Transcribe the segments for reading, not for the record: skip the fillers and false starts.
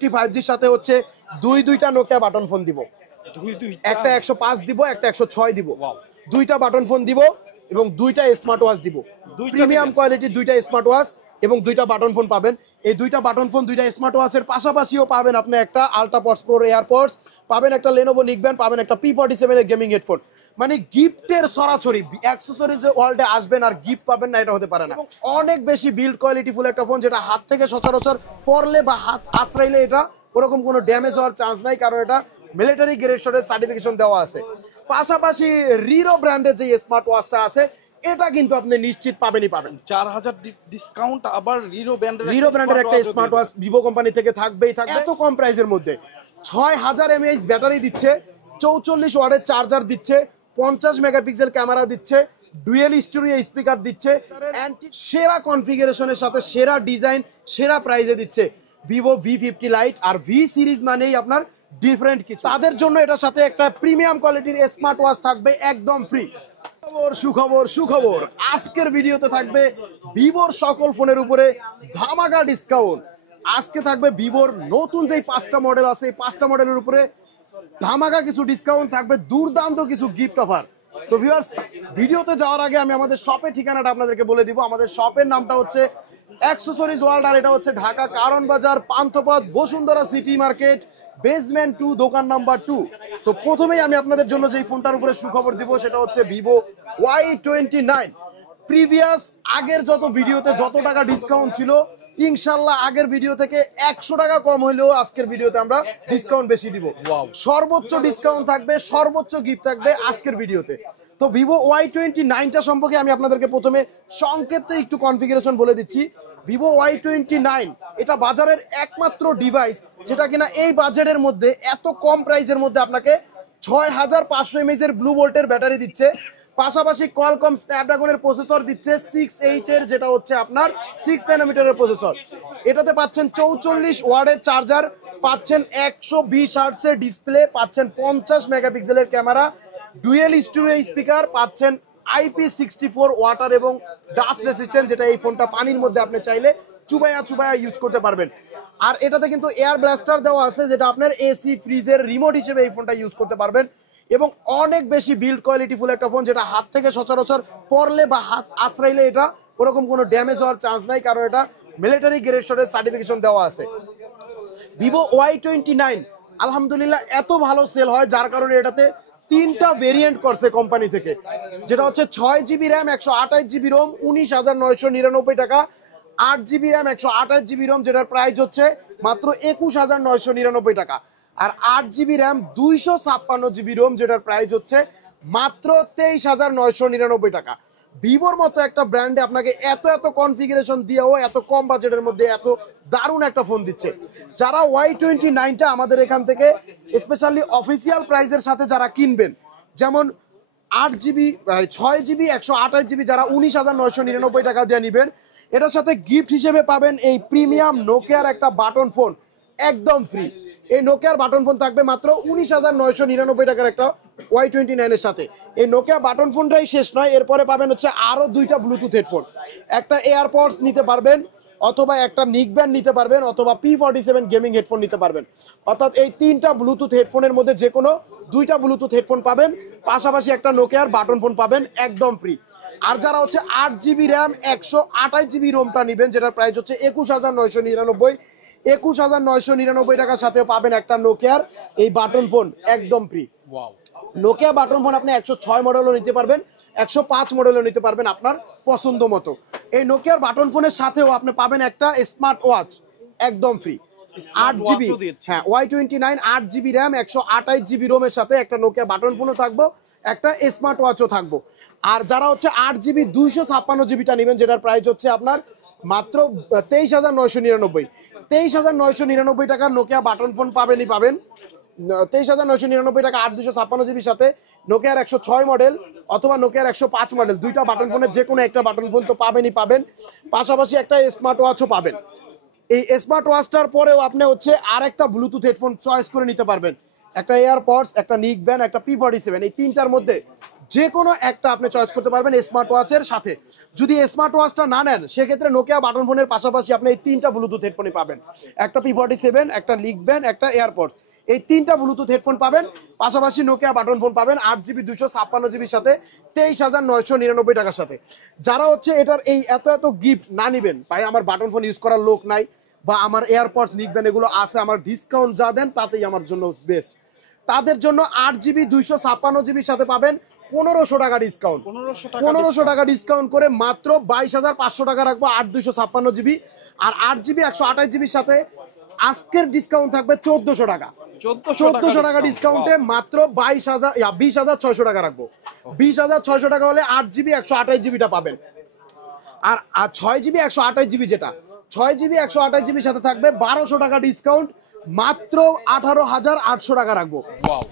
V50 5Gর সাথে হচ্ছে দুইটা নোকিয়া বাটন ফোন দিব। একটা 105 দিব, একটা 106 দিব। দুইটা বাটন ফোন দিব এবং দুইটা স্মার্ট ওয়াচ দিব। প্রিমিয়াম কোয়ালিটির দুইটা স্মার্ট ওয়াচ এবং দুইটা বাটন ফোন পাবেন। এই দুইটা বাটন ফোন দুইটা স্মার্ট ওয়াচের পাশাপাশিও পাবেন আপনি একটা আলট্রাপডস প্রো এয়ারপডস, পাবেন একটা লেনোভো নিকব্যান্ড, পাবেন একটা P47 এর গেমিং হেডফোন। মানে গিফটের সরাসরি অ্যাকসেসরিজ ওয়ার্ল্ডে আসবেন আর গিফট পাবেন না, এটা হতে পারে না। অনেক বেশি বিল্ড কোয়ালিটিফুল একটা ফোন, যেটা হাত থেকে সচরাচর পড়লে বা হাত আশ্রাইলে এটা ওরকম কোনো ড্যামেজ হওয়ার চান্স নাই, কারণ এটা মিলিটারি গ্রেড সার্টিফিকেশন দেওয়া আছে। পাশাপাশি রিরো ব্র্যান্ডের যে স্মার্ট ওয়াচটা আছে এটা কিন্তু আপনি নিশ্চিত পাবেনই পাবেন। 4000 ডিসকাউন্ট, আবার রিরো ব্র্যান্ডের একটা স্মার্ট ওয়াচ ভিভো কোম্পানি থেকে থাকবেই থাকবে। এত কম প্রাইসের মধ্যে 6000 mAh ব্যাটারি দিচ্ছে, 44 ওয়াটের চার্জার দিচ্ছে, 50 মেগাপিক্সেল ক্যামেরা দিচ্ছে, ডুয়েল স্টুডিও স্পিকার দিচ্ছে, সেরা কনফিগারেশনের সাথে সেরা ডিজাইন সেরা প্রাইসে দিচ্ছে ভিভো V50 লাইট। আর ভি সিরিজ মানেই আপনার ডিফারেন্ট কিছু। তাদের জন্য এটার সাথে একটা প্রিমিয়াম কোয়ালিটির স্মার্ট ওয়াচ থাকবে একদম ফ্রি। সুখবর সুখবর, আজকের ভিডিওতে থাকবে ভিভোর সকল ফোনের উপরে ধামাকা ডিসকাউন্ট। আজকে থাকবে ভিভোর নতুন যেই 5টা মডেল আছে, এই 5টা মডেলের উপরে ধামাকা কিছু ডিসকাউন্ট থাকবে, দুর্দান্ত কিছু গিফট অফার। তো ভিউয়ার্স, ভিডিওতে যাওয়ার আগে আমি আমাদের শপের ঠিকানাটা আপনাদেরকে বলে দিব। আমাদের শপের নামটা হচ্ছে অ্যাক্সেসরিজ ওয়ার্ল্ড, আর এটা হচ্ছে ঢাকা কারণ বাজার, Panthapath, Bashundhara city market, basement 2, দোকান নাম্বার 2। তো প্রথমেই আমি আপনাদের জন্য যেই ফোনটার উপরে সুখবর দিব সেটা হচ্ছে ভিভো Y29। প্রিভিয়াস আগের যত ভিডিওতে যত টাকা ডিসকাউন্ট ছিল, ইনশাল্লাহ আগের ভিডিও থেকে 100 টাকা কম হইলেও আজকের ভিডিওতে আমরা ডিসকাউন্ট বেশি দিব। সর্বোচ্চ ডিসকাউন্ট থাকবে, সর্বোচ্চ গিফট থাকবে আজকের ভিডিওতে। তো ভিভো Y29টা সম্পর্কে আমি আপনাদেরকে প্রথমে সংক্ষেপে একটু কনফিগারেশন বলে দিচ্ছি। ভিভো Y29 এটা বাজারের একমাত্র ডিভাইস যেটা কিনা এই বাজেটের মধ্যে এত কম প্রাইসের মধ্যে আপনাকে 6500 mAh এর ব্লু ভোল্টের ব্যাটারি দিচ্ছে, পাশাপাশি কোয়ালকম স্ন্যাপড্রাগনের প্রসেসর দিচ্ছে 6.8 এর, যেটা হচ্ছে আপনার 6 ন্যানোমিটারের প্রসেসর। এটাতে পাচ্ছেন 44 ওয়াটের চার্জার, পাচ্ছেন 120 হার্টজের ডিসপ্লে, পাচ্ছেন 50 মেগাপিক্সেলের ক্যামেরা, ডুয়েল স্টুডিও স্পিকার, পাচ্ছেন IP64 ওয়াটার এবং ডাস্ট রেসিস্ট্যান্ট, যেটা এই ফোনটা পানির মধ্যে আপনি চাইলে চুবায়া ইউজ করতে পারবেন। আর এটাতে কিন্তু এয়ার ব্লাস্টার দেওয়া আছে, যেটা আপনার এসি ফ্রিজের রিমোট হিসেবে এই ফোনটা ইউজ করতে পারবেন। এবং অনেক বেশি বিল্ড কোয়ালিটিফুল একটা ফোন, যেটা হাত থেকে সচরাচর পড়লে বা হাত আশ্রাইলে এটা ওরকম কোনো ড্যামেজ হওয়ার চান্স নাই, কারণ এটা মিলিটারি গ্রেড সার্টিফিকেশন দেওয়া আছে। ভিভো Y29 আলহামদুলিল্লাহ এত ভালো সেল হয়, যার কারণে এটাতে 3টা ভেরিয়েন্ট করছে কোম্পানি থেকে, যেটা হচ্ছে 6GB র্যাম 128GB রোম 19,999 টাকা, 8GB র্যাম 128GB রোম যেটার প্রাইস হচ্ছে মাত্র 21,999 টাকা, আর 8GB র্যাম 256GB রোম যেটার প্রাইস হচ্ছে মাত্র 23,999 টাকা। ভিভোর মতো একটা ব্র্যান্ডে আপনাকে এত কনফিগারেশন দিয়েও এত কম বাজেটের মধ্যে এত দারুণ একটা ফোন দিচ্ছে। যারা Y29টা আমাদের এখান থেকে স্পেশালি অফিসিয়াল প্রাইসের সাথে যারা কিনবেন, যেমন 8GB 6GB 128GB যারা 19,999 টাকা দিয়ে নেবেন, এটার সাথে গিফট হিসেবে পাবেন এই প্রিমিয়াম নোকিয়ার একটা বাটন ফোন একদম ফ্রি। এই নোকিয়ার বাটন ফোন থাকবে মাত্র 19,999 টাকার একটা Y29 এর সাথে। এই নোকিয়া বাটন ফোনটাই শেষ নয়, এরপরে পাবেন হচ্ছে আরো 2টা ব্লুটুথ হেডফোন, একটা এয়ারপডস নিতে পারবেন, অথবা একটা নিকব্যান্ড নিতে পারবেন, অথবা P47 গেমিং হেডফোন নিতে পারবেন। অর্থাৎ এই 3টা ব্লুটুথ হেডফোনের মধ্যে যে কোনো 2টা ব্লুটুথ হেডফোন পাবেন, পাশাপাশি একটা নোকিয়ার বাটন ফোন পাবেন একদম ফ্রি। আর যারা হচ্ছে 8GB র্যাম 128GB রোমটা নেবেন, যেটার প্রাইস হচ্ছে 21,999 টাকার সাথে পাবেন একটা নোকিয়ার এই বাটন ফোন একদম ফ্রি। নোকিয়া বাটন ফোন আপনি 106 মডেলও নিতে পারবেন, 105 মডেলও নিতে পারবেন আপনার পছন্দ মতো। এই নোকিয়ার বাটন ফোনের সাথেও আপনি পাবেন একটা স্মার্ট ওয়াচ একদম ফ্রি 8GB। হ্যাঁ, Y29 8GB র্যাম 128GB রোমের সাথে একটা নোকিয়া বাটন ফোনও থাকবো, একটা স্মার্ট ওয়াচও থাকবো। আর যারা হচ্ছে 8GB 256GBটা নেবেন, যেটার প্রাইস হচ্ছে আপনার মাত্র 23,999 টাকার নোকিয়া বাটন ফোন পাবেনই পাবেন। 23,999 টাকা 8/256GB সাথে নোকিয়ার 106 মডেল অথবা নোকিয়ার 105 মডেল, 2টা বাটন ফোনের যে কোনো একটা বাটন ফোন তো পাবেনই পাবেন, পাশাপাশি একটা স্মার্ট ওয়াচও পাবেন। এই স্মার্ট ওয়াচটার পরেও আপনি হচ্ছে আর একটা ব্লুটুথ হেডফোন চয়েস করে নিতে পারবেন, একটা এয়ারপডস, একটা নিকব্যান্ড, একটা P47। এই 3টার মধ্যে যে কোনো একটা আপনি চয়েস করতে পারবেন স্মার্ট ওয়াচের সাথে। যদি স্মার্ট ওয়াচটা না নেন সেক্ষেত্রে নোকিয়া বাটন ফোনের পাশাপাশি আপনি এই 3টা ব্লুটুথ হেডফোনই পাবেন, একটা P47, একটা লিগব্যান্ড, একটা এয়ারপডস। এই 3টা ব্লুটুথ হেডফোন পাবেন, পাশাপাশি নোকিয়া বাটন ফোন পাবেন 8GB 256GB সাথে 23,999 টাকার সাথে। যারা হচ্ছে এটার এই এত এত গিফট না নিবেন, ভাই আমার বাটন ফোন ইউজ করার লোক নাই বা আমার এয়ারপডস লিগব্যান্ড এগুলো আছে, আমার ডিসকাউন্ট যা দেন তাতেই আমার জন্য বেস্ট, তাদের জন্য 8GB 256GB সাথে পাবেন 1500 টাকা ডিসকাউন্ট। 1500 টাকা ডিসকাউন্ট করে মাত্র 22,500 টাকা রাখবো 8/256GB। আর 8GB 128GB সাথে আজকের ডিসকাউন্ট থাকবে 1400 টাকা। 1400 টাকা ডিসকাউন্টে মাত্র 20,600 টাকা রাখবো। 20,600 টাকা হলে 8GB 128GBটা পাবেন। আর 6GB 128GB যেটা 6GB 128GB সাথে থাকবে 1200 টাকা ডিসকাউন্ট, মাত্র 18,800 টাকা রাখবো।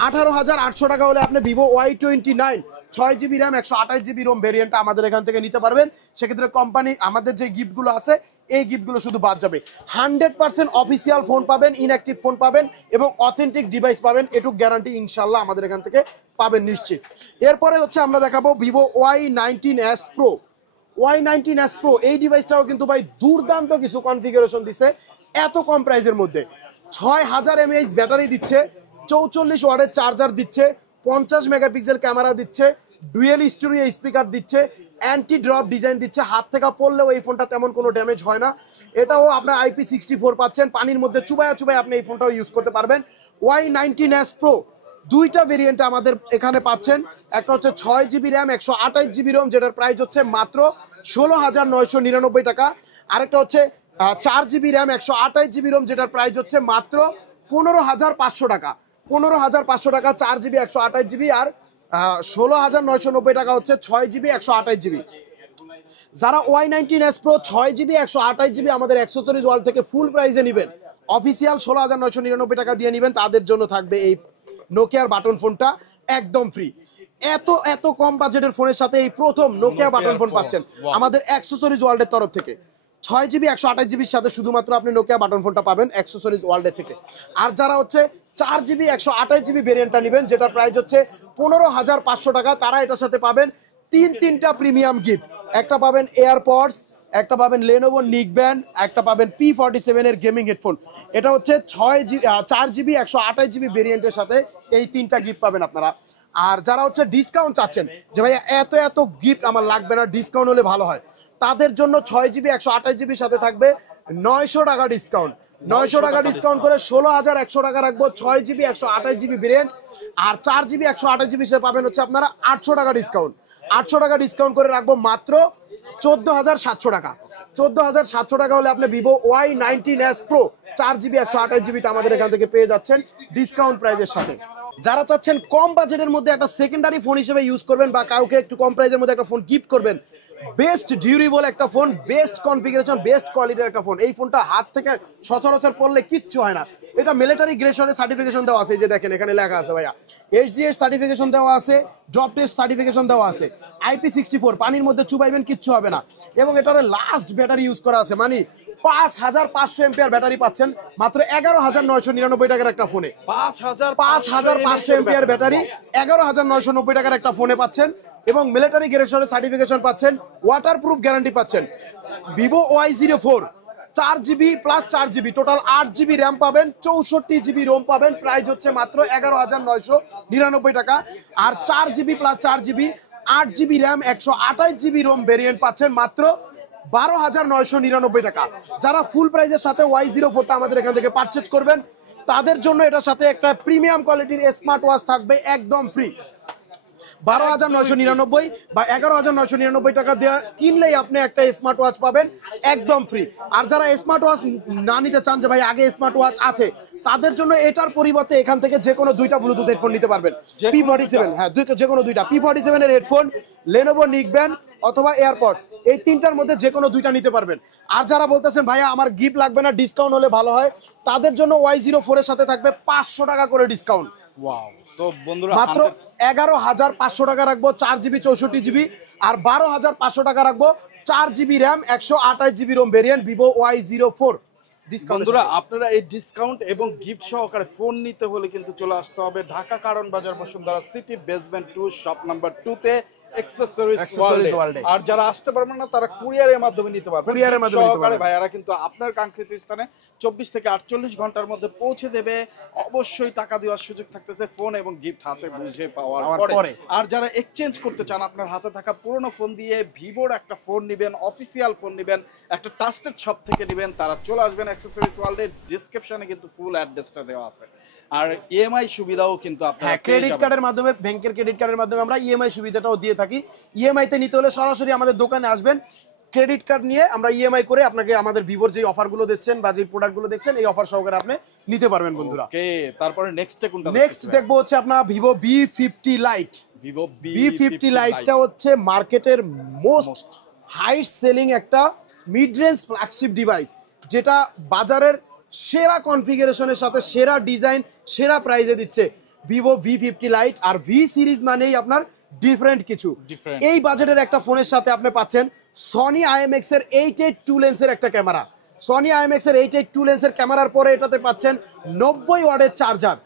18,800 টাকা হলে আপনি Vivo Y29 6GB RAM 128GB Rome ভেরিয়েন্টটা আমাদের এখান থেকে নিতে পারবেন। সেক্ষেত্রে কোম্পানি আমাদের যে গিফটগুলো আছে এই গিফটগুলো শুধু বাদ যাবে। 100% অফিসিয়াল ফোন পাবেন, ইনঅ্যাক্টিভ ফোন পাবেন এবং অথেন্টিক ডিভাইস পাবেন, এটুকু গ্যারান্টি ইনশাল্লাহ আমাদের এখান থেকে পাবেন নিশ্চিত। এরপরে হচ্ছে আমরা দেখাবো Vivo Y19s Pro। Y19s Pro এই ডিভাইসটাও কিন্তু ভাই দুর্দান্ত কিছু কনফিগারেশন দিছে এত কম প্রাইসের মধ্যে। 6000 mAh ব্যাটারি দিচ্ছে, 44 ওয়াটের চার্জার দিচ্ছে, 50 মেগাপিক্সেল ক্যামেরা দিচ্ছে, ডুয়েল স্টেরিও স্পিকার দিচ্ছে, অ্যান্টি ড্রপ ডিজাইন দিচ্ছে, হাত থেকে পড়লেও এই ফোনটা তেমন কোনো ড্যামেজ হয় না। এটাও আপনার IP64 পাচ্ছেন, পানির মধ্যে চুবায়া চুবায়া আপনি এই ফোনটাও ইউজ করতে পারবেন। Y19s Pro দুইটা ভেরিয়েন্ট আমাদের এখানে পাচ্ছেন, একটা হচ্ছে 6GB র্যাম 128GB রোম যেটার প্রাইস হচ্ছে মাত্র 16,999 টাকা, আরেকটা হচ্ছে 4GB র্যাম 128GB রোম যেটার প্রাইস হচ্ছে মাত্র 15,500 টাকা। 15,500 টাকা 4GB 128GB আর 16,990 টাকা হচ্ছে 6GB 128GB। যারা Y19s Pro 6GB 128GB আমাদের অ্যাক্সেসরিজ ওয়ার্ল্ড থেকে ফুল প্রাইসে নেবেন, অফিসিয়াল 16,999 টাকা দিয়ে নেবেন, তাদের জন্য থাকবে এই নোকিয়ার বাটন ফোনটা একদম ফ্রি। এত এত কম বাজেটের ফোনের সাথে এই প্রথম নোকিয়া বাটন ফোন পাচ্ছেন আমাদের অ্যাক্সেসরিজ ওয়ার্ল্ডের তরফ থেকে। 6GB 128GBর সাথে শুধুমাত্র আপনি নোকিয়া বাটন ফোনটা পাবেন অ্যাক্সেসরিজ ওয়ার্ল্ডের থেকে। আর যারা হচ্ছে 4GB 128GB ভেরিয়েন্টটা নেবেন যেটার প্রাইস হচ্ছে 15,500 টাকা, তারা এটার সাথে পাবেন তিনটা প্রিমিয়াম গিফট। একটা পাবেন এয়ারপডস, একটা পাবেন লেনোভো নিকব্যান্ড, একটা পাবেন P47 এর গেমিং হেডফোন। এটা হচ্ছে 4GB 128GB ভেরিয়েন্টের সাথে এই 3টা গিফট পাবেন আপনারা। আর যারা হচ্ছে ডিসকাউন্ট চাচ্ছেন যে ভাই এত এত গিফট আমার লাগবে না, ডিসকাউন্ট হলে ভালো হয়, তাদের জন্য 6GB 128GBর সাথে থাকবে 900 টাকা ডিসকাউন্ট। 900 টাকা ডিসকাউন্ট করে 16,100 টাকা রাখবো 6GB 128GB ভেরিয়েন্ট। আর 4GB 128GB হিসেবে পাবেন হচ্ছে আপনারা 800 টাকা ডিসকাউন্ট। 800 টাকা ডিসকাউন্ট করে রাখবো মাত্র 14,700 টাকা। 14,700 টাকা হলে আপনি ভিভো Y19s Pro 4GB 128GBটা আমাদের এখান থেকে পেয়ে যাচ্ছেন ডিসকাউন্ট প্রাইসের সাথে। যারা চাচ্ছেন কম বাজেটের মধ্যে একটা সেকেন্ডারি ফোন হিসেবে ইউজ করবেন বা কাউকে একটু কম প্রাইসের মধ্যে একটা ফোন গিফট করবেন, বেস্ট ডিউরেবল একটা ফোন, বেস্ট কনফিগারেশন, বেস্ট কোয়ালিটির একটা ফোন, এই ফোনটা হাত থেকে সচরাচর পড়লে কিচ্ছু হয় না। এটা মিলিটারি গ্রেডের সার্টিফিকেশন দেওয়া আছে, এই যে দেখেন এখানে লেখা আছে ভাইয়া, SGS সার্টিফিকেশন দেওয়া আছে, ড্রপ টেস্ট সার্টিফিকেশন দেওয়া আছে, IP64, পানির মধ্যে চুবাইবেন কিচ্ছু হবে না। এবং এটার লাস্ট ব্যাটারি ইউজ করা আছে, মানে 5,500 এম্পিয়ার ব্যাটারি পাচ্ছেন মাত্র 11,999 টাকার একটা ফোনে। 5,500 এম্পিয়ার ব্যাটারি 11,990 টাকার একটা ফোনে পাচ্ছেন এবং মিলিটারি গ্রেডের সার্টিফিকেশন পাচ্ছেন, ওয়াটারপ্রুফ গ্যারান্টি পাচ্ছেন। Vivo Y04 4GB plus 4GB total 8GB RAM পাবেন, 64GB রোম পাবেন, প্রাইস হচ্ছে মাত্র 11,999 টাকা। আর 4GB plus 4GB 8GB RAM 128GB ROM variant পাচ্ছেন মাত্র 12,999 টাকা। যারা ফুল প্রাইজের সাথে Y04টা আমাদের এখান থেকে পারচেজ করবেন তাদের জন্য এটার সাথে একটা প্রিমিয়াম কোয়ালিটির স্মার্ট ওয়াচ থাকবে একদম ফ্রি। 12,999 বা 11,999 টাকা দিয়ে কিনলেই আপনি একটা স্মার্ট ওয়াচ পাবেন একদম ফ্রি। আর যারা স্মার্ট ওয়াচ না নিতে চান যে ভাই আগে স্মার্ট ওয়াচ আছে, তাদের জন্য এটার পরিবর্তে এখান থেকে যে কোনো দুইটা ব্লুটুথ হেডফোন নিতে পারবেন। P47, হ্যাঁ যে কোনো দুইটা P47 এর হেডফোন, লেনোভো নিকব্যান্ড অথবা এয়ারপডস, এই তিনটার মধ্যে যে কোনো দুইটা নিতে পারবেন। আর যারা বলতেছেন ভাইয়া আমার গিফট লাগবে না, ডিসকাউন্ট হলে ভালো হয়, তাদের জন্য Y04 এর সাথে থাকবে 500 টাকা করে ডিসকাউন্ট। ওয়াও, সো বন্ধুরা মাত্র 11,500 টাকা রাখবো 4GB 64GB আর 12,500 টাকা রাখবো 4GB RAM 128GB ROM variant Vivo Y04। বন্ধুরা আপনারা এই ডিসকাউন্ট এবং গিফট সহকারে ফোন নিতে হলে কিন্তু চলে আসতে হবে ঢাকা কারণ বাজার Bashundhara city basement 2 shop number 2 তে অ্যাক্সেসরিজ ওয়ার্ল্ডে। আর যারা আসতে পারবেন না তারা কুরিয়ারের মাধ্যমে নিতে পারবেন। কুরিয়ারের মাধ্যমে নিতে সহকারে ভাইয়ারা কিন্তু আপনার কাঙ্ক্ষিত স্থানে 24 থেকে 48 ঘন্টার মধ্যে পৌঁছে দেবে। অবশ্যই টাকা দেওয়ার সুযোগ থাকতেছে ফোন এবং গিফট হাতে বুঝে পাওয়ার পরে। আর যারা এক্সচেঞ্জ করতে চান আপনার হাতে থাকা পুরনো ফোন দিয়ে ভিভোর একটা ফোন নেবেন, অফিসিয়াল ফোন নেবেন, একটা ট্রাস্টেড শপ থেকে নেবেন, তারা চলে আসবেন অ্যাক্সেসরিজ ওয়ার্ল্ডে। ডেসক্রিপশনে কিন্তু ফুল অ্যাড্রেসটা দেওয়া আছে। আর ইএমআই সুবিধাও কিন্তু আপনারা ক্রেডিট কার্ডের মাধ্যমে, ব্যাংকের ক্রেডিট কার্ডের মাধ্যমে আমরা ইএমআই সুবিধাটাও দিয়ে থাকি। ইএমআই তে নিতে হলে সরাসরি আমাদের দোকানে আসবেন, ক্রেডিট কার্ড নিয়ে আমরা ইএমআই করে আপনাকে আমাদের ভিভোর যে অফারগুলো দিচ্ছেন বা যে প্রোডাক্টগুলো দেখছেন এই অফার সহকারে আপনি নিতে পারবেন বন্ধুরা। ওকে, তারপরে নেক্সট কোনটা? নেক্সট দেখবো হচ্ছে আপনার Vivo V50 light. Vivo V50 লাইটটা হচ্ছে মার্কেটের মোস্ট হাই সেলিং একটা মিড রেঞ্জ ফ্ল্যাগশিপ ডিভাইস, যেটা বাজারের সেরা কনফিগারেশনের সাথে সেরা ডিজাইন সেরা প্রাইসে দিচ্ছে ভিভো V50 লাইট। আর ভি সিরিজ মানেই আপনার ডিফারেন্ট কিছু। এই বাজেটের একটা ফোনের সাথে আপনি পাচ্ছেন সনি IMX এর 882 লেন্সের একটা ক্যামেরা। সনি IMX এর 882 লেন্সের ক্যামেরার পরে এটাতে পাচ্ছেন 90 ওয়াটের চার্জার,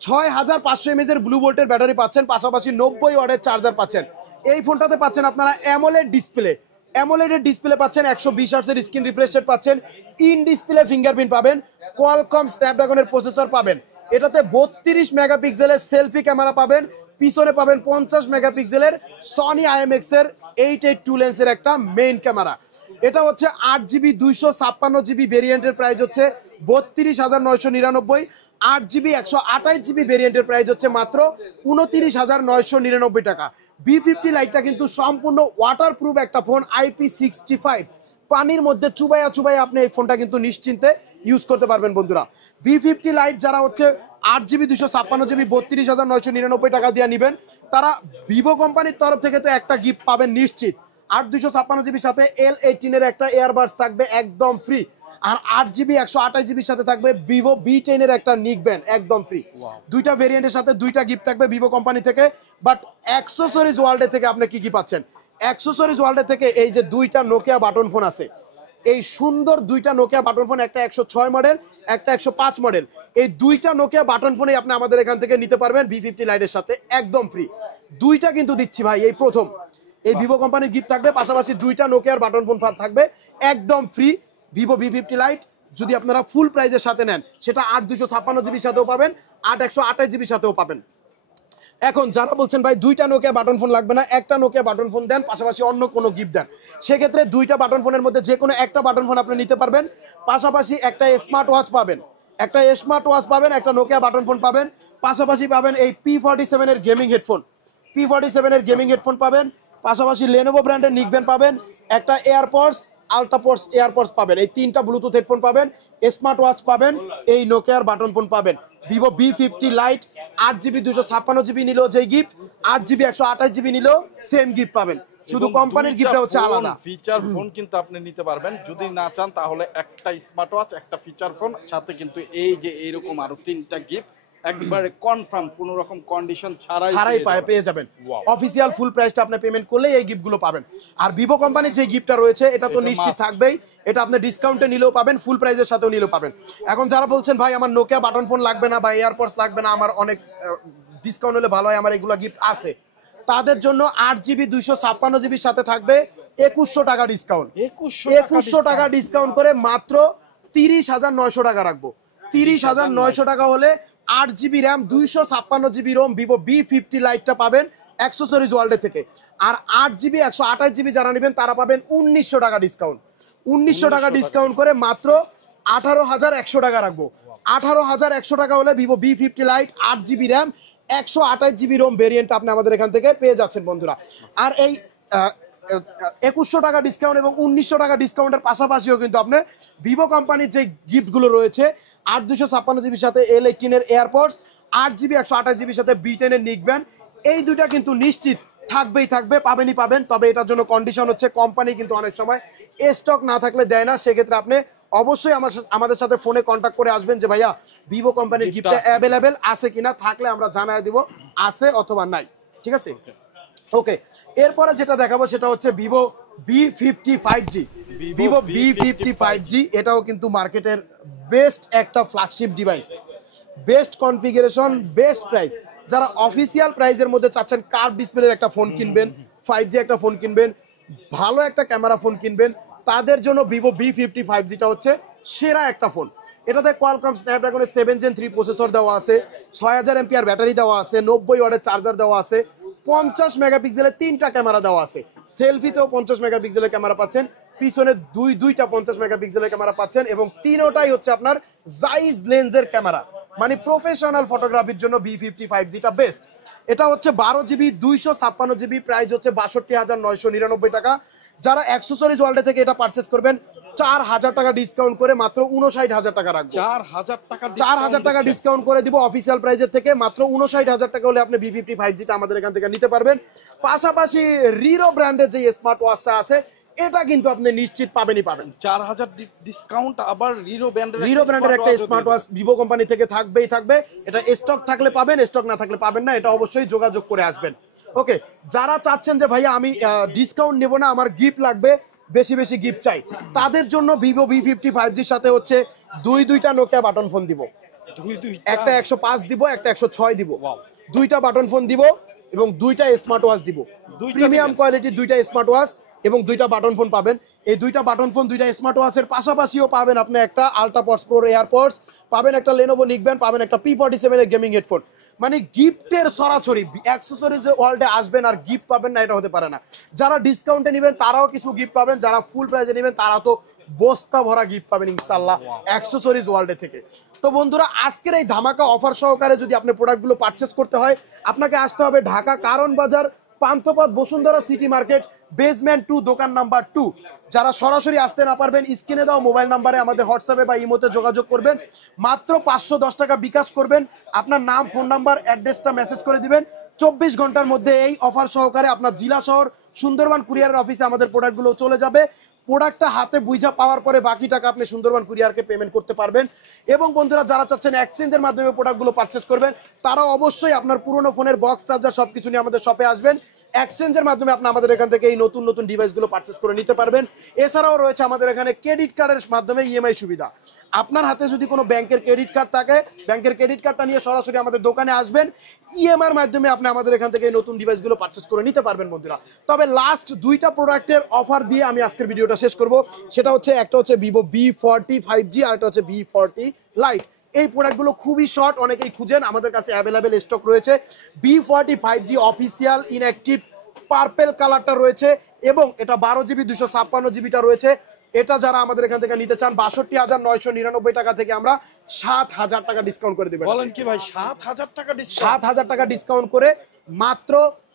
6500 mAh এর ব্লু ভোল্টের ব্যাটারি পাচ্ছেন, পাশাপাশি 90 ওয়াটের চার্জার পাচ্ছেন। এই ফোনটাতে পাচ্ছেন আপনারা অ্যামোলেড ডিসপ্লে, অ্যামোলেডের ডিসপ্লে পাচ্ছেন, 120 হার্টজ এর স্ক্রিন রিফ্রেশ রেট পাচ্ছেন, ইন ডিসপ্লে ফিঙ্গারপ্রিন্ট পাবেন, কোয়ালকম স্ন্যাপড্রাগনের প্রসেসর পাবেন। এটাতে 32 মেগাপিক্সেলের সেলফি ক্যামেরা পাবেন, পিছনে পাবেন 50 মেগাপিক্সেলের সনি IMX এর 882 লেন্সের একটা মেইন ক্যামেরা। এটা হচ্ছে 8GB 256GB ভেরিয়েন্টের প্রাইস হচ্ছে 32,999। 8GB 128GB ভেরিয়েন্টের প্রাইস হচ্ছে মাত্র 29,999 টাকা। V50 লাইটটা কিন্তু সম্পূর্ণ ওয়াটারপ্রুফ একটা ফোন, IP65, পানির মধ্যে চুবাইয়া চুবাইয়া আপনি এই ফোনটা কিন্তু নিশ্চিন্তে ইউজ করতে পারবেন বন্ধুরা। V50 লাইট যারা হচ্ছে 8GB 256GB 32,999 টাকা দিয়ে নেবেন, তারা ভিভো কোম্পানির তরফ থেকে তো একটা গিফট পাবেন নিশ্চিত। 8 256GB সাথে L18 এর একটা এয়ারবাডস থাকবে একদম ফ্রি। আর 8GB 128GB সাথে থাকবে ভিভো V10 এর একটা নিক ব্যান্ড একদম ফ্রি। দুইটা ভেরিয়েন্টের সাথে দুইটা গিফট থাকবে ভিভো কোম্পানি থেকে। বাট অ্যাক্সেসরিজ ওয়ার্ল্ডে থেকে আপনি কি কি পাচ্ছেন? অ্যাক্সেসরিজ ওয়ার্ল্ডে থেকে এই যে দুইটা নোকিয়া বাটন ফোন আছে, এই সুন্দর দুইটা নোকিয়া বাটন ফোন, একটা 106 মডেল, একটা 105 মডেল। এই দুইটা নোকিয়া বাটন ফোনে আপনি আমাদের এখান থেকে নিতে পারবেন V50 লাইটের সাথে একদম ফ্রি। দুইটা কিন্তু দিচ্ছি ভাই, এই প্রথম এই ভিভো কোম্পানির গিফট থাকবে, পাশাপাশি দুইটা নোকিয়ার বাটন ফোন থাকবে একদম ফ্রি। ভিভো V50 লাইট যদি আপনারা ফুল প্রাইজের সাথে নেন সেটা 8 256GB সাথেও পাবেন, 8 128GB সাথেও পাবেন। এখন যারা বলছেন ভাই দুইটা নোকিয়া বাটন ফোন লাগবে না, একটা নোকিয়া বাটন ফোন দেন, পাশাপাশি অন্য কোনো গিফট দেন, সেক্ষেত্রে দুইটা বাটন ফোনের মধ্যে যে কোনো একটা বাটন ফোন আপনি নিতে পারবেন, পাশাপাশি একটা স্মার্ট ওয়াচ পাবেন, একটা স্মার্ট ওয়াচ পাবেন, একটা নোকিয়া বাটন ফোন পাবেন, পাশাপাশি পাবেন এই P47 এর গেমিং হেডফোন, P47 এর গেমিং হেডফোন পাবেন, পাশাপাশি লেনোভো ব্র্যান্ডের নিক ব্যান্ড পাবেন, একটা এয়ারপডস আলট্রাপডস এয়ারপডস পাবেন, এই তিনটা ব্লুটুথ হেডফোন পাবেন, স্মার্ট ওয়াচ পাবেন, এই নোকিয়ার বাটন ফোন পাবেন। Vivo V50 lite 8GB 256GB নিলেও যেই গিফট, 8GB 128GB নিলেও সেম গিফট পাবেন, শুধু কোম্পানির গিফটটা হচ্ছে আলাদা। ফিচার ফোন কিন্তু আপনি নিতে পারবেন, যদি না চান তাহলে একটা স্মার্ট ওয়াচ, একটা ফিচার ফোন, সাথে কিন্তু এই যে এইরকম আরো তিনটা গিফট একবারে কনফার্ম, কোনো রকম কন্ডিশন ছাড়াই পেয়ে যাবেন। অফিসিয়াল ফুল প্রাইসটা আপনি পেমেন্ট করলে এই গিফটগুলো পাবেন। আর ভিভো কোম্পানির যে গিফটটা রয়েছে এটা তো নিশ্চিত থাকবেই, এটা আপনি ডিসকাউন্টে নিলেও পাবেন, ফুল প্রাইসের সাথেও নিলেও পাবেন। এখন যারা বলছেন ভাই আমার নোকিয়া বাটন ফোন লাগবে না বা এয়ারপডস লাগবে না, আমার অনেক ডিসকাউন্ট হলে ভালো হয়, আমার এগুলো গিফট আছে, তাদের জন্য 8GB 256GB সাথে থাকবে 2100 টাকা ডিসকাউন্ট। 2100 টাকা ডিসকাউন্ট করে মাত্র 30,900 টাকা রাখবো। 30,900 টাকা হলে 8GB RAM 256GB Rome Vivo V50 লাইটটা পাবেন অ্যাক্সেসরিজ ওয়ার্ল্ডে থেকে। আর 8GB 128GB যারা নেবেন তারা পাবেন 1900 টাকা ডিসকাউন্ট। 1900 টাকা ডিসকাউন্ট করে মাত্র 18,100 টাকা রাখবো। 18,100 টাকা হলে Vivo V50 lite 8GB RAM 128GB ROM variant আপনি আমাদের এখান থেকে পেয়ে যাচ্ছেন বন্ধুরা। আর এই 2100 টাকা ডিসকাউন্ট এবং 1900 টাকা ডিসকাউন্টের পাশাপাশিও কিন্তু আপনি ভিভো কোম্পানির যে গিফটগুলো রয়েছে 8 256GB সাথে L18 এর এয়ারপডস, 8GB 128GB সাথে B10 এর নিক ব্যান্ড, এই দুইটা কিন্তু নিশ্চিত থাকবেই থাকবে, পাবেন। তবে এটার জন্য কন্ডিশন হচ্ছে কোম্পানি কিন্তু অনেক সময় স্টক না থাকলে দেয় না, সেক্ষেত্রে আপনি অবশ্যই আমাদের সাথে ফোনে কন্ট্যাক্ট করে আসবেন যে ভাইয়া ভিভো কোম্পানির গিফটটা অ্যাভেলেবেল আছে কিনা, থাকলে আমরা জানাই দিব আছে অথবা নাই, ঠিক আছে? ওকে, এরপরে যেটা দেখাবো সেটা হচ্ছে Vivo V50 5G। Vivo V50 5G এটাও কিন্তু মার্কেটের বেস্ট একটা flagship device, best configuration, best price. যারা অফিসিয়াল প্রাইসের মধ্যে চাচ্ছেন কার্ভ ডিসপ্লের একটা ফোন কিনবেন, 5G একটা ফোন কিনবেন, ভালো একটা ক্যামেরা ফোন কিনবেন, তাদের জন্য ভিভো V50 5Gটা হচ্ছে সেরা একটা ফোন। এটাতে কোয়ালকম স্ন্যাপড্রাগনের 7 Gen 3 প্রসেসর দেওয়া আছে, 6000 mAh ব্যাটারি দেওয়া আছে, 90 ওয়াটের চার্জার দেওয়া আছে, 50 মেগাপিক্সেলের 3টা ক্যামেরা দেওয়া আছে। সেলফিতেও 50 মেগাপিক্সেলের ক্যামেরা পাচ্ছেন, পিছনে দুইটা 50 মেগাপিক্সেলের ক্যামেরা পাচ্ছেন, এবং তিনোটাই হচ্ছে আপনার জাইজ লেন্সের ক্যামেরা, মানে প্রফেশনাল ফটোগ্রাফির জন্য V50 5Gটা বেস্ট। এটা হচ্ছে 12GB 256GB, প্রাইস হচ্ছে 62,999 টাকা। যারা অ্যাক্সেসরিজ ওয়ার্ল্ড থেকে এটা পারচেজ করবেন 4000 টাকা ডিসকাউন্ট করে মাত্র 59,000 টাকা রাখবো। 4000 টাকা ডিসকাউন্ট করে দিব অফিসিয়াল প্রাইসের থেকে, মাত্র 59,000 টাকা হলে আপনি V50 5Gটা আমাদের এখান থেকে নিতে পারবেন। পাশাপাশি রিরো ব্র্যান্ডের যে স্মার্ট ওয়াচটা আছে এটা কিন্তু আপনি নিশ্চিত পাবেনই পাবেন। 4000 ডিসকাউন্ট, আবার রিরো ব্র্যান্ডের একটা স্মার্ট ওয়াচ ভিভো কোম্পানি থেকে থাকবেই থাকবে। এটা স্টক থাকলে পাবেন, স্টক না থাকলে পাবেন না, এটা অবশ্যই যোগাযোগ করে আসবেন। ওকে, যারা চাচ্ছেন যে ভাইয়া আমি ডিসকাউন্ট নেব না, আমার গিফট লাগবে, বেশি বেশি গিফট চাই, তাদের জন্য ভিভো V50 5Gর সাথে হচ্ছে দুইটা নোকিয়া বাটন ফোন দিব, একটা 105 দিব, একটা 106 দিব, দুইটা বাটন ফোন দিব এবং দুইটা স্মার্ট ওয়াচ দিব, প্রিমিয়াম কোয়ালিটির দুইটা স্মার্ট ওয়াচ এবং দুইটা বাটন ফোন পাবেন। এই দুইটা বাটন ফোন, দুইটা স্মার্ট ওয়াচের পাশাপাশিও পাবেন আপনি একটা আল্ট্রাপডস প্রো এয়ারপডস, পাবেন একটা লেনোভো নিকব্যান্ড, পাবেন একটা P47 এর গেমিং হেডফোন। মানে গিফটের সরাসরি অ্যাক্সেসরিজ ওয়ার্ল্ডে আসবেন আর গিফট পাবেন না, এটা হতে পারে না। যারা ডিসকাউন্টে নেবেন তারাও কিছু গিফট পাবেন, যারা ফুল প্রাইসে নেবেন তারা তো বস্তা ভরা গিফট পাবেন ইনশাআল্লাহ অ্যাক্সেসরিজ ওয়ার্ল্ডে থেকে। তো বন্ধুরা, আজকের এই ধামাকা অফার সহকারে যদি আপনি প্রোডাক্টগুলো পারচেস করতে হয়, আপনাকে আসতে হবে ঢাকা কারণ বাজার, Panthapath, Bashundhara city market, basement 2, দোকান নাম্বার 2। যারা সরাসরি আসতে না পারবেন, স্ক্রিনে দাও মোবাইল নাম্বারে আমাদের হোয়াটসঅ্যাপে বা ইমোতে যোগাযোগ করবেন, মাত্র 510 টাকা বিকাশ করবেন, আপনার নাম, ফোন নাম্বার, অ্যাড্রেসটা মেসেজ করে দিবেন। 24 ঘন্টার মধ্যে এই অফার সহকারে আপনার জেলা শহর সুন্দরবন কুরিয়ারের অফিসে আমাদের প্রোডাক্টগুলো চলে যাবে। প্রোডাক্টটা হাতে বুঝা পাওয়ার পরে বাকি টাকা আপনি সুন্দরবন কুরিয়ারকে পেমেন্ট করতে পারবেন। এবং বন্ধুরা, যারা চাচ্ছেন এক্সচেঞ্জের মাধ্যমে প্রোডাক্টগুলো পারচেস করবেন, তারা অবশ্যই আপনার পুরনো ফোনের বক্স, চার্জার সবকিছু নিয়ে আমাদের শপে আসবেন। এক্সচেঞ্জের মাধ্যমে আপনি আমাদের এখান থেকে এই নতুন নতুন ডিভাইসগুলো পারচেস করে নিতে পারবেন। এছাড়াও রয়েছে আমাদের এখানে ক্রেডিট কার্ডের মাধ্যমে ইএমআই সুবিধা। আপনার হাতে যদি কোনো ব্যাংকের ক্রেডিট কার্ড থাকে, ব্যাংকের ক্রেডিট কার্ডটা নিয়ে সরাসরি আমাদের দোকানে আসবেন, ইএমআই এর মাধ্যমে আপনি আমাদের এখান থেকে এই নতুন ডিভাইসগুলো পারচেস করে নিতে পারবেন বন্ধুরা। তবে লাস্ট দুইটা প্রোডাক্টের অফার দিয়ে আমি আজকের ভিডিওটা শেষ করব। সেটা হচ্ছে, একটা হচ্ছে ভিভো V40 5G আর একটা হচ্ছে V40 লাইট। এই প্রোডাক্টগুলো খুবই শর্ট, অনেকেই খুঁজেন, আমাদের কাছে অ্যাভেলেবেল স্টক রয়েছে। V40 5G official inactive purple কালারটা রয়েছে এবং এটা 12GB 256GBটা রয়েছে। এটা যারা আমাদের এখান থেকে নিতে চান 62,999 টাকা থেকে আমরা 7,000 টাকা ডিসকাউন্ট করে দেব। বলেন কি ভাই, 7,000 টাকা ডিসকাউন্ট? 7,000 টাকা ডিসকাউন্ট করে মাত্র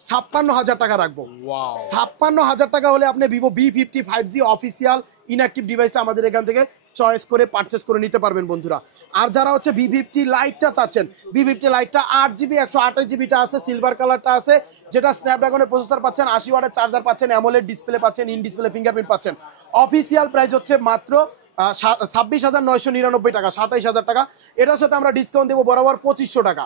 56,000 টাকা রাখবো। 56,000 টাকা হলে আপনি Vivo V50 5G official inactive ডিভাইসটা আমাদের এখান থেকে চয়েস করে পারচেস করে নিতে পারবেন বন্ধুরা। আর যারা হচ্ছে V50 লাইটটা চাচ্ছেন, V50 লাইটটা 8GB 128GBটা আছে, সিলভার কালারটা আছে, যেটা স্ন্যাপড্রাগনের প্রসেসর পাচ্ছেন, 80 ওয়াটের চার্জার পাচ্ছেন, অ্যামোলেড ডিসপ্লে পাচ্ছেন, ইন ডিসপ্লে ফিঙ্গারপ্রিন্ট পাচ্ছেন। অফিসিয়াল প্রাইস হচ্ছে মাত্র 26,999 টাকা, 27,000 টাকা। এটার সাথে আমরা ডিসকাউন্ট দেবো বরাবর 2500 টাকা।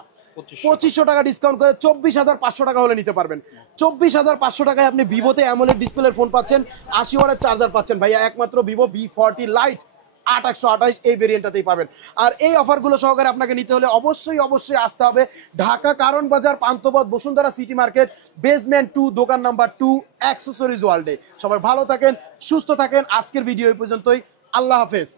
2500 টাকা ডিসকাউন্ট করে 24,500 টাকা হলে নিতে পারবেন। 24,500 টাকায় আপনি ভিভোতে অ্যামোলেড ডিসপ্লের ফোন পাচ্ছেন, 80 ওয়াটের চার্জার পাচ্ছেন ভাইয়া, একমাত্র ভিভো V40 লাইট 8128 এই ভেরিয়েন্টটাতেই পাবেন। আর এই অফারগুলো সহকারে আপনাকে নিতে হলে অবশ্যই আসতে হবে ঢাকা কারণ বাজার, Panthapath, Bashundhara city market, basement 2, দোকান নাম্বার 2, অ্যাক্সেসরিজ ওয়ার্ল্ডে। সবাই ভালো থাকেন, সুস্থ থাকেন। আজকের ভিডিও এই পর্যন্তই। আল্লাহ হাফেজ।